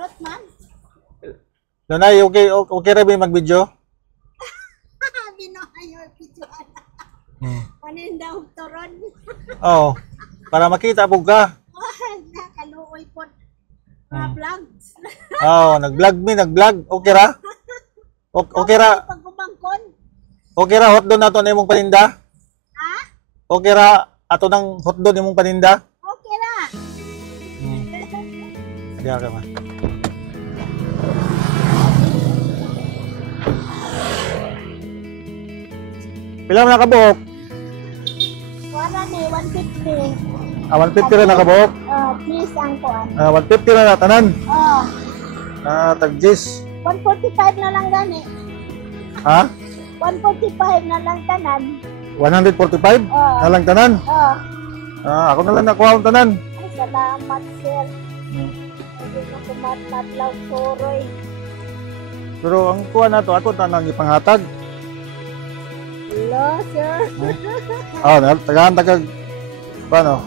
Turot man. Nanay, okay ra ba mag-video? Binohayo video. Hmm. Paninda og turon. Oo. Para makita po ka. Nakaluoy po. Mga vlogs. Oo, nag-vlog. Okay ra? Okay ra? Pagkumangkon. Okay ra hotdog nato na imong paninda? Ha? Okay ra ato ng hotdog imong paninda? Okay ra. Diyan ka man. Pila man nakabuok? Wala ni 150. 150 ra nakabuok. Please ang kuan. 150 ra na tanan. Tag-gis. 145 na lang gani. Ha? 145 na lang tanan. 145? Na lang tanan? Ako na lang nakuha ang tanan. Ay, salamat, sir. Hindi na kumatlatlaw soroy. Pero ang kuha na to, ato tanang ipanghatag. Hello, sir. Tagahan. Paano?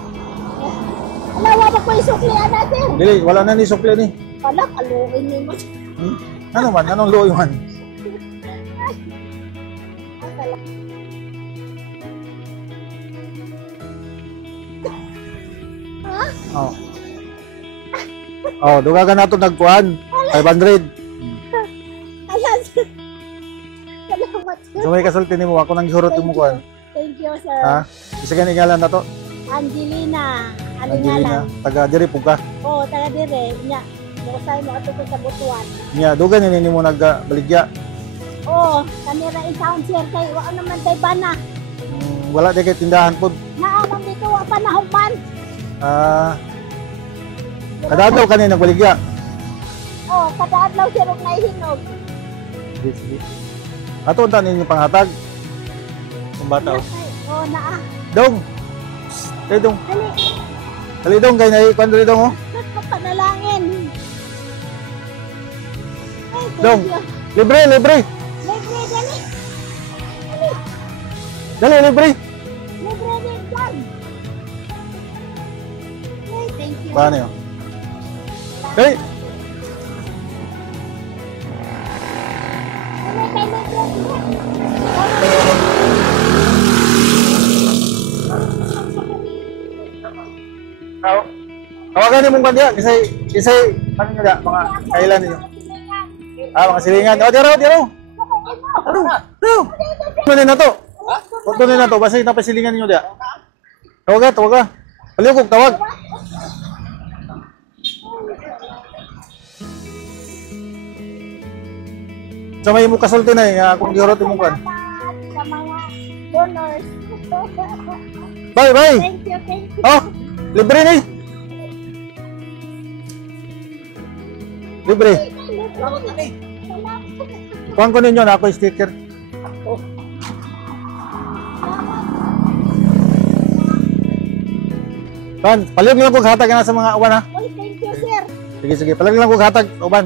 Alawa ba ko isuklian natin? Dili, wala na ni sukli ni. Wala, kaluin ni mo. Ano man? Anong luoy man? Dugagan na ito nagkuhan. 500. Ayan, sir. Salamat, sir. So may kasulti ni mo, ako nang gihurot mo kuhan. Thank you, sir. Ha? Isa ka ngalan na to? Angelina. Angelina. Taga diri po ka. Oo, taga dire. Nya, musay mo ato ko sa butuan. Nya, dugan ni mo nagbaligya. Oo, kanira in town, sir. Kay, wala naman tayo pa na. Wala di kay tindahan po. Naamang dito, wala pa na human. Kadadaw ka na nagbaligya. Oo, kada adlaw, sir, huwag naihinog. Sige. Ato unta ninyo panghatag. Kung bata. Oo, naa. Dong. Kay dong. Dali. Dali dong kay nai kuan dali dong oh. Panalangin. Ay, Dong. thank you. Libre. Libre, dali. Dali libre. Libre din dyan. Ay, thank you. Paano yun? Hey. Kay libre. Tawagan niyo mong kandiya kisay ano nga mga kailan niyo. Mga silingan. Diro. Tuloy na to. Tuloy na to basta napasilingan niyo dia. Tawaga. Paliw kog tawag. Sa may mo kasulti na kung gihurot mo kan. Sa mga donors. Bye. Thank you. Oh, libre ni. Libre. Kuhan ko ninyo na ako yung sticker. Pan, palig lang kong hatag na sa mga uban ha. Thank you, sir. Sige, palig lang kong hatag uban.